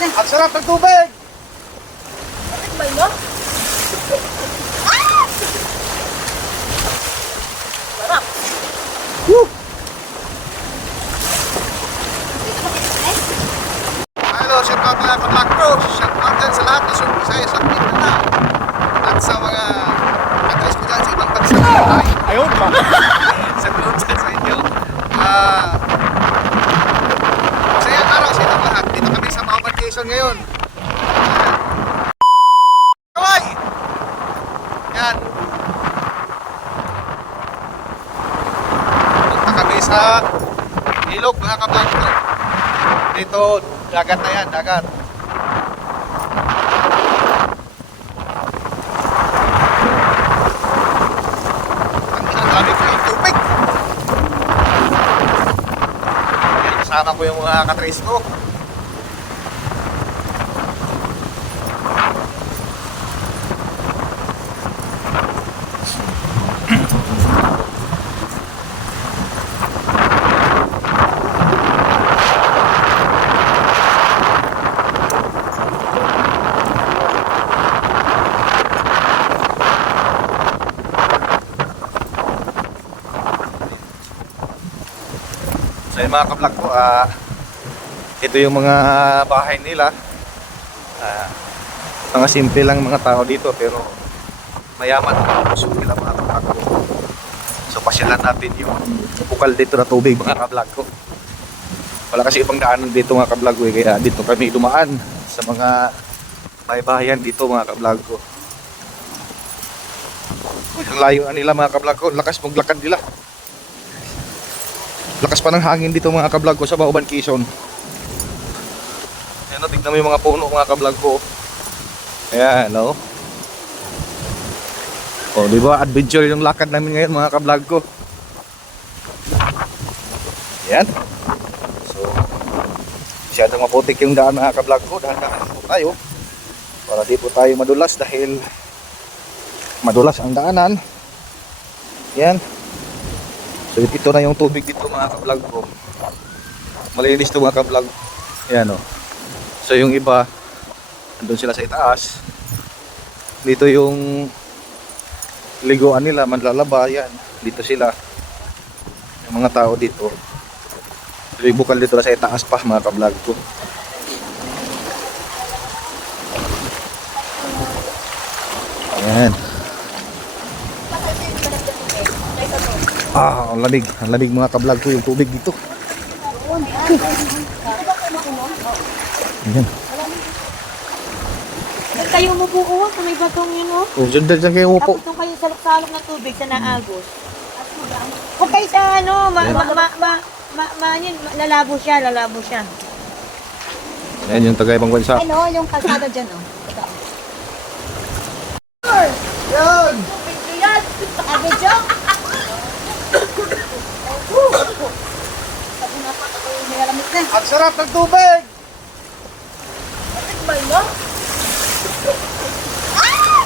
na. Ang sarap ng tubig! Bakit ba yun? Ah! Sarap. Woo! Eh? Hello, shout out mga ka-Black Bros. Shout out sa lahat ng Sump Visayas sa Mindanao. At sa mga address ko dyan sa ibang bansa. Ay, ayun pa. sa tulong dyan sa inyo. Ah, masayang araw sa inyong lahat. Dito kami vacation ngayon. Kaway! Yan. Punta kami sa ilog mga Bros. Dito, dagat na yan, dagat. Kasama ko yung mga katrace ko. So yung mga kablog ko, ah, ito yung mga bahay nila. Ah, mga simple lang mga tao dito pero mayaman ang puso nila mga kablog ko. So pasyalan natin yung bukal dito na tubig mga kablog ko. Wala kasi ibang daanan dito mga kablog ko eh, kaya dito kami dumaan sa mga bahay-bahayan dito mga kablog ko. Uy, ang layo nila mga kablog ko, lakas maglakad nila. Lakas pa ng hangin dito mga kablog ko sa Bauban Quezon. Ayan tignan mo yung mga puno mga kablog ko. Ayan, no? O, di ba? Adventure yung lakad namin ngayon mga kablog ko. Ayan. So, masyadong maputik yung daan mga kablog ko. Dahan-dahan po tayo. Para di po tayo madulas dahil madulas ang daanan. Ayan. So ito na yung tubig dito mga ka-vlog ko. Malinis to mga ka-vlog. Ayan o. So yung iba, andun sila sa itaas. Dito yung liguan nila, manlalaba. Yan. Dito sila. Yung mga tao dito. So yung bukal dito sa itaas pa mga ka-vlog ko. Ayan. Ah, ang lamig. Ang lamig mga ka-vlog ko yung tubig dito. Ayan. Huwag kayo umubuo kung may batong yun oh. Oh, dyan, dyan, dyan kayo upo. Tapos kayo salok-salok na tubig sa naagos. Huwag kayo sa ano, ma, ma, ma, ma, ma, ma, yun, lalabo siya, lalabo siya. Ayan yung taga ibang bansa. Ano, yung kalsada dyan oh. Yan! Yan! Sabi dyan! Sabi na pa, ako yung nilalamit na. Ang sarap ng tubig! Bakit ba yun? Ah!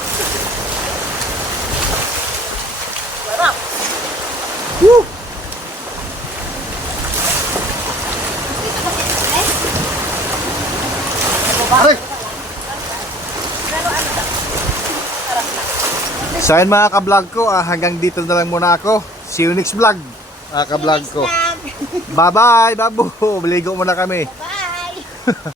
Sarap! Woo! Aray! So ayun mga ka-vlog ko, ah, hanggang dito na lang muna ako. See you next vlog, mga ka-vlog ko. Bye-bye, babu! Maligo muna kami. Bye!